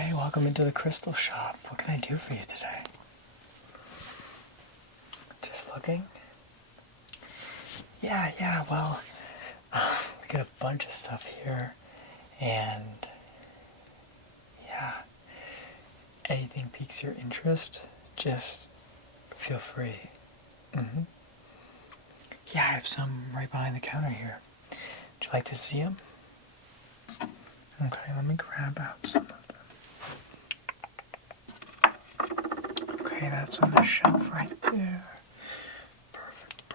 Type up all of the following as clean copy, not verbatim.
Okay, welcome into the crystal shop. What can I do for you today? Just looking? Yeah, well, we got a bunch of stuff here, and yeah, anything piques your interest, just feel free. Yeah, I have some right behind the counter here. Would you like to see them? Okay, let me grab out some of them. Okay, that's on the shelf right there. Perfect.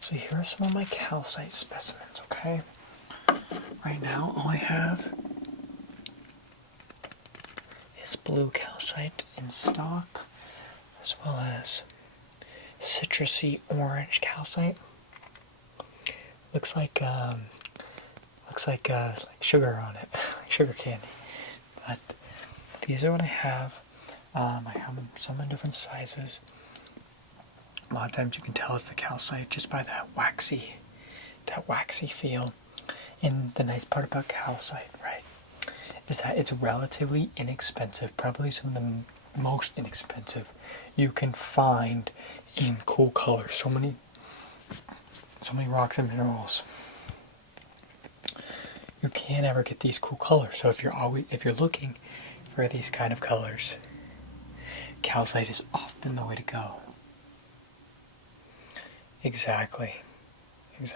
So here are some of my calcite specimens, okay? Right now, all I have is blue calcite in stock, as well as citrusy orange calcite. Looks like sugar on it, like sugar candy. But these are what I have. I have some in different sizes. A lot of times you can tell it's the calcite just by that waxy feel. And the nice part about calcite, right, is that it's relatively inexpensive. Probably some of the most inexpensive you can find in cool colors. So many rocks and minerals. You can't ever get these cool colors. So if you're looking for these kind of colors, calcite is often the way to go. Exactly. Is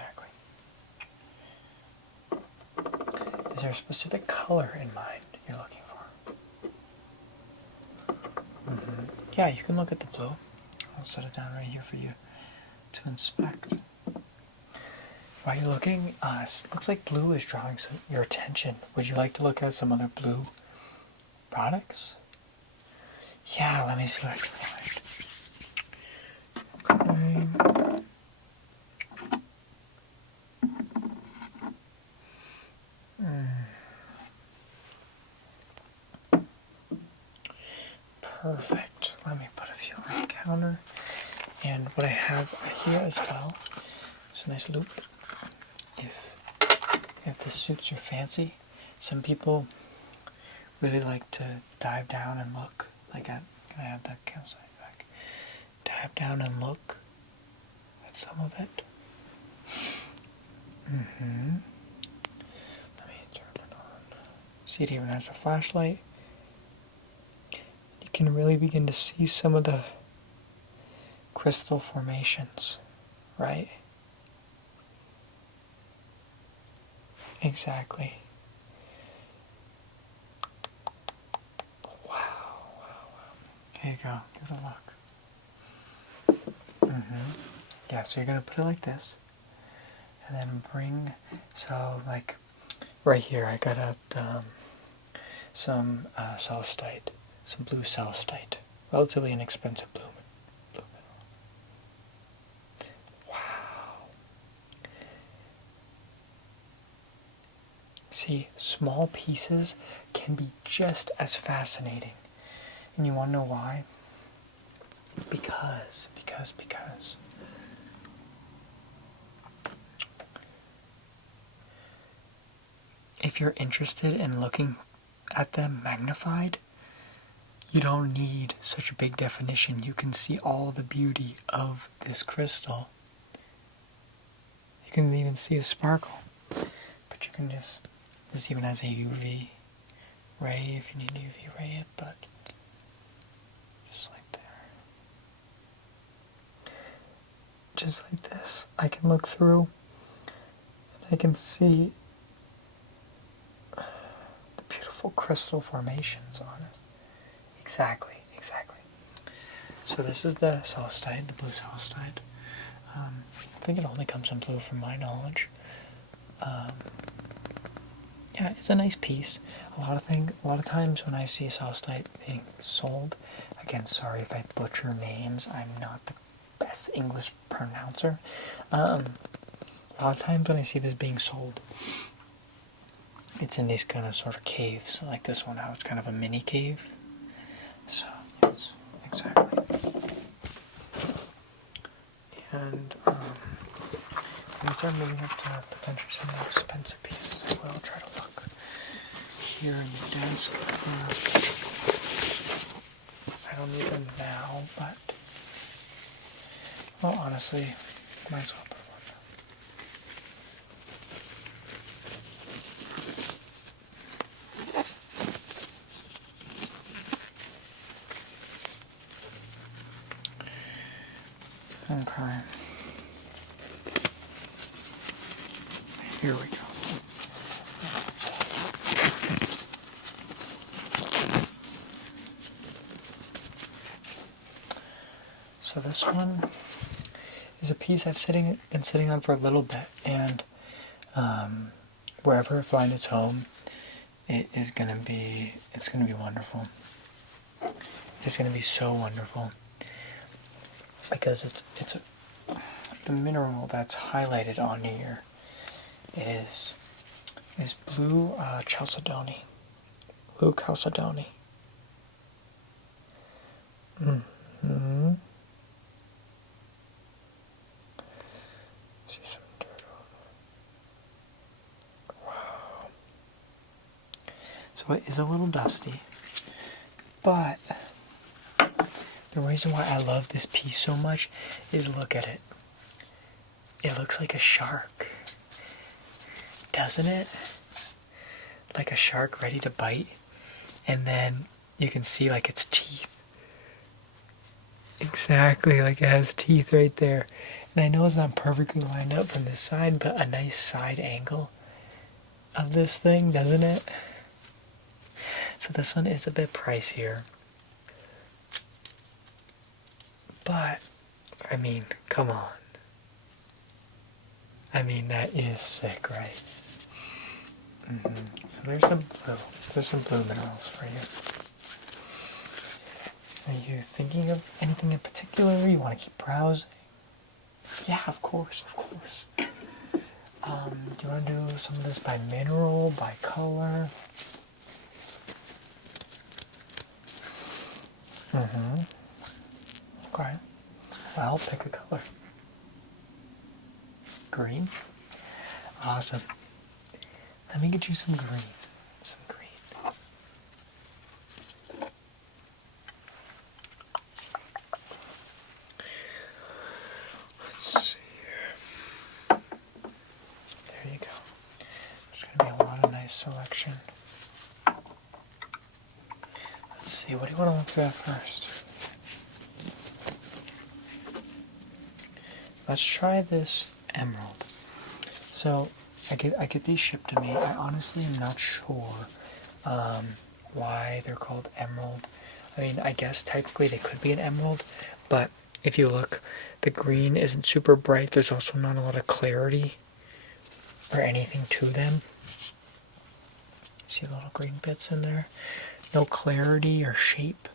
there a specific color in mind you're looking for? Yeah, you can look at the blue. I'll set it down right here for you to inspect. While you're looking, it looks like blue is drawing your attention. Would you like to look at some other blue products? Yeah, let me see what I can find. Okay. Perfect. Let me put a few on the counter. And what I have here as well is a nice loop. If this suits your fancy, some people really like to dive down and look. Like can I have that calcite back? Dive down and look at some of it. Let me turn it on. See, it even has a flashlight. You can really begin to see some of the crystal formations, right? Exactly. Wow. Here you go. Give it a look. Yeah, so you're going to put it like this. And then like, right here, I got out some celestite, some blue celestite. Relatively inexpensive blue mineral. Wow. See, small pieces can be just as fascinating. And you want to know why? Because if you're interested in looking at them magnified, you don't need such a big definition. You can see all the beauty of this crystal. You can even see a sparkle. But you can this even has a UV ray if you need to UV ray it, but just like there. Just like this. I can look through and I can see the beautiful crystal formations on it. Exactly. So this is the celestite, the blue celestite. I think it only comes in blue from my knowledge. Yeah, it's a nice piece. A lot of times when I see celestite being sold, again, sorry if I butcher names, I'm not the best English pronouncer. A lot of times when I see this being sold, it's in these kind of sort of caves, like this one. Now it's kind of a mini cave. So, yes, exactly. And we start moving up to potentially some more expensive pieces as well. I'll try to look here in the desk. I don't need them now, but, well, honestly, might as well put one. Okay. Here we go. So this one is a piece I've been sitting on for a little bit, and wherever it finds its home, it's gonna be wonderful. It's gonna be so wonderful because it's the mineral that's highlighted on here is blue chalcedony. Blue chalcedony. Mm-hmm. See some dirt on it. Wow. So it is a little dusty, but the reason why I love this piece so much is look at it. It looks like a shark. Doesn't it? Like a shark ready to bite. And then you can see like its teeth. Exactly, like it has teeth right there. And I know it's not perfectly lined up from this side, but a nice side angle of this thing, doesn't it? So this one is a bit pricier. But, I mean, come on. I mean, that is sick, right? Mm-hmm. So there's some blue minerals for you. Are you thinking of anything in particular? You want to keep browsing? Yeah, of course, of course. Do you want to do some of this by mineral, by color? Mm-hmm. Okay. Well, pick a color. Green? Awesome. Let me get you some green. Some green. Let's see here. There you go. There's going to be a lot of nice selection. Let's see, what do you want to look at first? Let's try this emerald. So I get these shipped to me. I honestly am not sure why they're called emerald. I mean, I guess technically they could be an emerald, but if you look, the green isn't super bright. There's also not a lot of clarity or anything to them. See little green bits in there? No clarity or shape.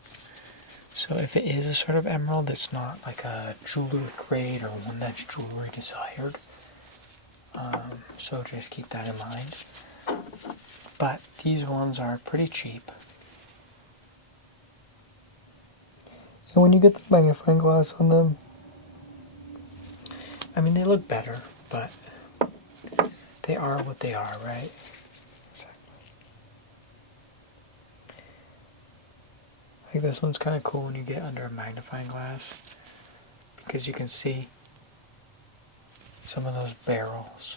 So if it is a sort of emerald, it's not like a jewelry grade or one that's jewelry desired. So just keep that in mind. But these ones are pretty cheap. And when you get the magnifying glass on them, I mean, they look better, but they are what they are, right? Exactly. I think this one's kind of cool when you get under a magnifying glass because you can see some of those barrels.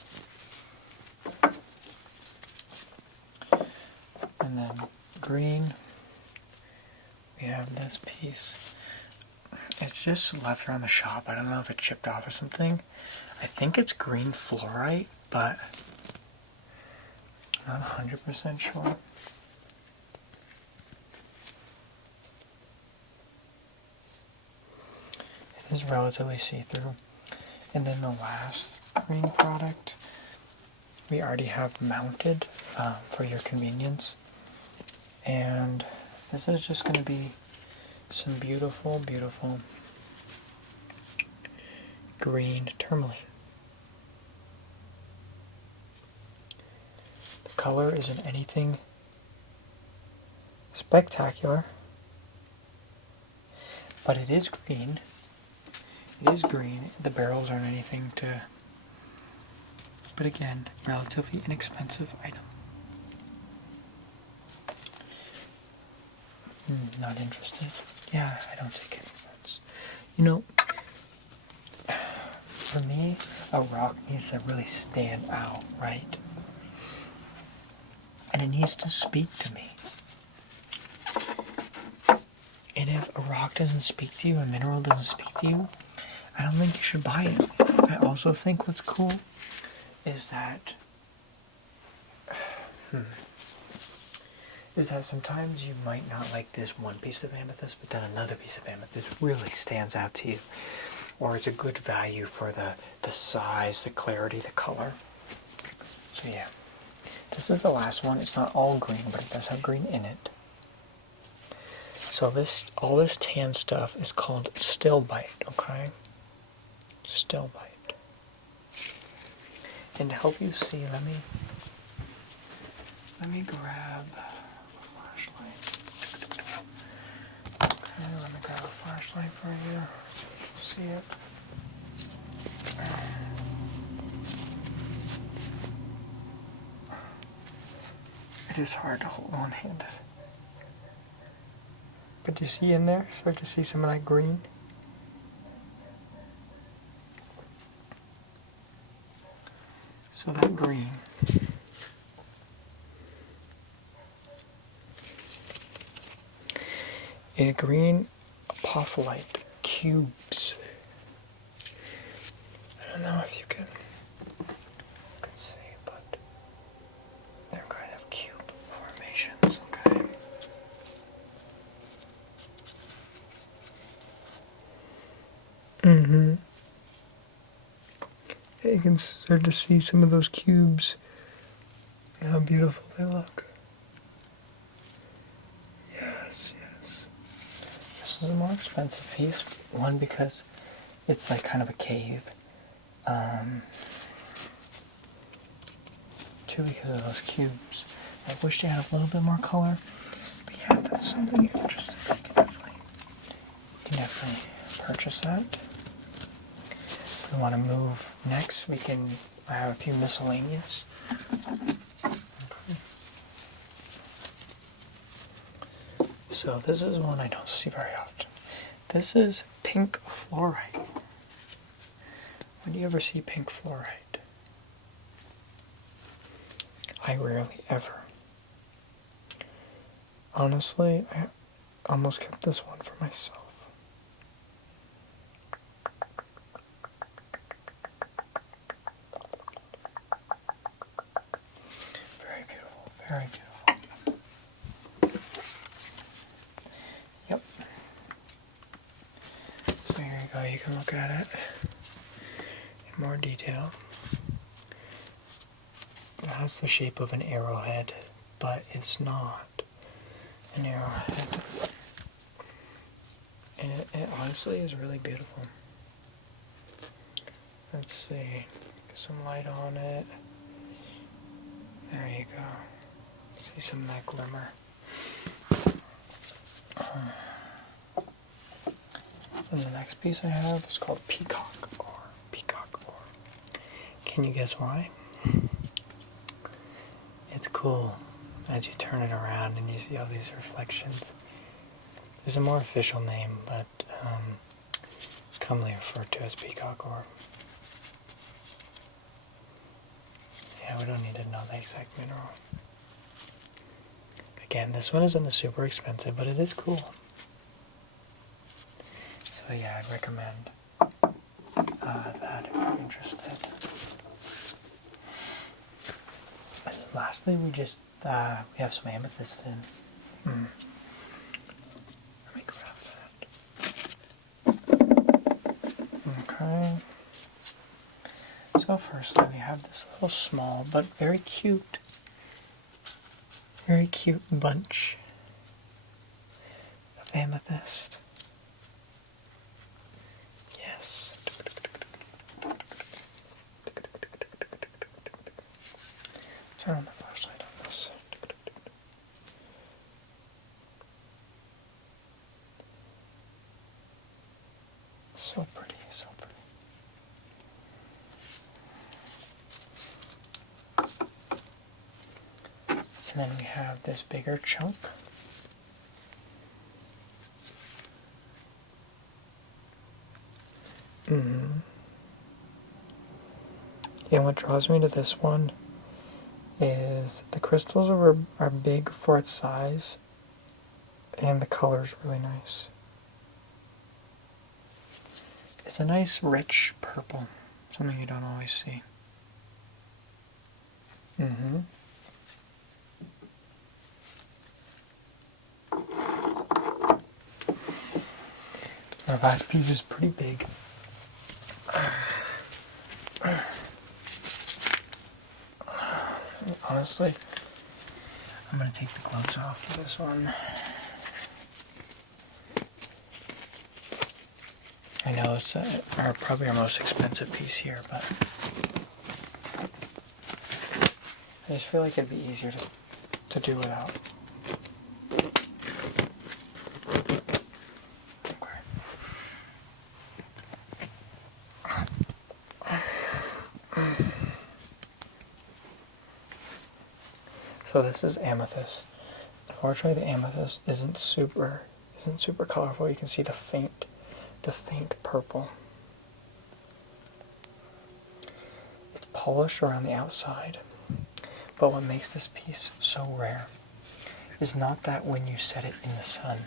And then green, we have this piece. It's just left around the shop. I don't know if it chipped off or something. I think it's green fluorite, but I'm not 100% sure. It is relatively see-through. And then the last green product we already have mounted for your convenience. And this is just going to be some beautiful, beautiful green tourmaline. The color isn't anything spectacular, but it is green. It is green. The barrels aren't anything to, but again, relatively inexpensive item. Not interested? Yeah, I don't take any offense. You know, for me, a rock needs to really stand out, right? And it needs to speak to me. And if a rock doesn't speak to you, a mineral doesn't speak to you, I don't think you should buy it. I also think what's cool is that sometimes you might not like this one piece of amethyst, but then another piece of amethyst really stands out to you. Or it's a good value for the size, the clarity, the color. So yeah. This is the last one. It's not all green, but it does have green in it. So all this tan stuff is called Stilbite, okay? Stilbite. And to help you see, let me grab a flashlight. Okay, let me grab a flashlight for you so you can see it. It is hard to hold one-handed. But you see in there, start to see some of that green? So that green is green apophyllite cubes. I don't know if you can see, but they're kind of cube formations, okay? You can start to see some of those cubes and how beautiful they look. Yes. This is a more expensive piece. One, because it's like kind of a cave. Two, because of those cubes. I wish they had a little bit more color. But yeah, that's something interesting. You can definitely purchase that. If we want to move next, I have a few miscellaneous. Okay. So this is one I don't see very often. This is pink fluorite. When do you ever see pink fluorite? I rarely ever. Honestly, I almost kept this one for myself. Very beautiful, very beautiful. Yep. So here you go, you can look at it in more detail. It has the shape of an arrowhead, but it's not an arrowhead. And it honestly is really beautiful. Let's see, get some light on it. There you go. See some of that glimmer. And the next piece I have is called peacock ore. Can you guess why? It's cool as you turn it around and you see all these reflections. There's a more official name, but it's commonly referred to as peacock ore. Yeah, we don't need to know the exact mineral. Again, this one isn't super expensive, but it is cool. So yeah, I'd recommend that if you're interested. And then lastly, we have some amethyst in. Let me grab that. Okay. So firstly, we have this little small but very cute bunch of amethyst. Yes. Turn on the flashlight on this. So pretty, so pretty. And then we have this bigger chunk. Mm-hmm. And what draws me to this one is the crystals are big for its size, and the color's really nice. It's a nice, rich purple, something you don't always see. Mm-hmm. My last piece is pretty big. Honestly, I'm going to take the gloves off for this one. I know it's probably our most expensive piece here, but I just feel like it'd be easier to do without. So this is amethyst. Unfortunately, the amethyst isn't super colorful. You can see the faint purple. It's polished around the outside, but what makes this piece so rare is not that when you set it in the sun,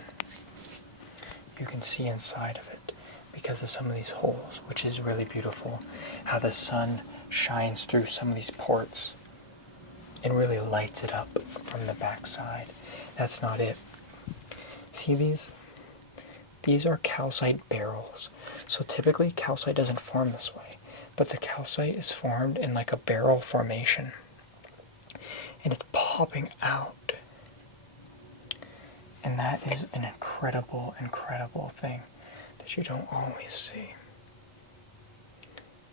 you can see inside of it because of some of these holes, which is really beautiful. How the sun shines through some of these ports and really lights it up from the backside. That's not it. See these? These are calcite barrels. So typically calcite doesn't form this way, but the calcite is formed in like a barrel formation. And it's popping out. And that is an incredible, incredible thing that you don't always see.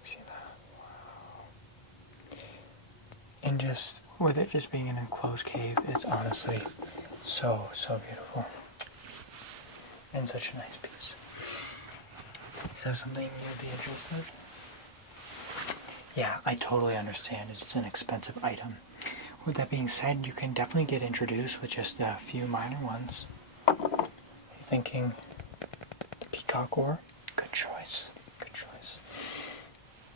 See that? Wow. And just with it just being an enclosed cave, it's honestly so, so beautiful. And such a nice piece. Is that something you'd be interested? Yeah, I totally understand. It's an expensive item. With that being said, you can definitely get introduced with just a few minor ones. You're thinking the peacock ore? Good choice. Good choice.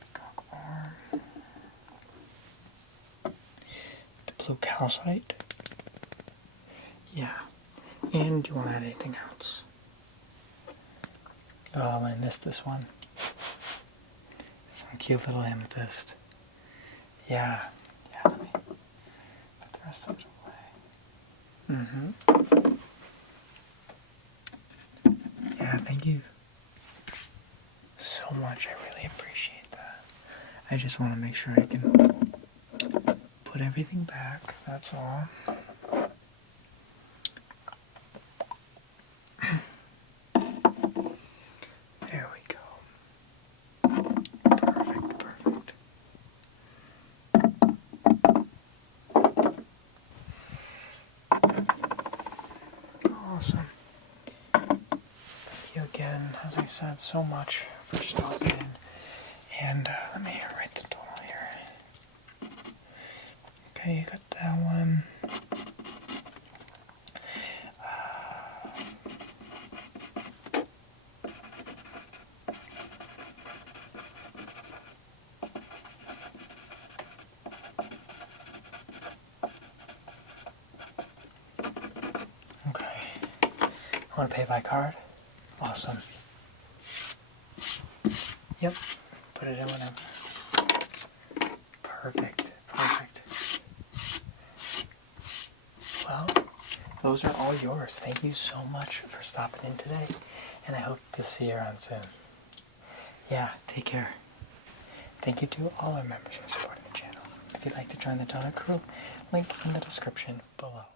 Peacock ore. The blue calcite. Yeah. And do you want to add anything else? Oh, I missed this one. Some cute little amethyst. Yeah. Yeah, let me put the rest of it away. Mm-hmm. Yeah, thank you so much. I really appreciate that. I just want to make sure I can put everything back. That's all. There we go. Perfect, perfect. Awesome. Thank you again, as I said, so much for stopping in. And let me write the total here. Okay, you got that one. Want to pay by card? Awesome. Yep. Put it in whenever. Perfect. Perfect. Well, those are all yours. Thank you so much for stopping in today, and I hope to see you around soon. Yeah, take care. Thank you to all our members for supporting the channel. If you'd like to join the Donut Crew, link in the description below.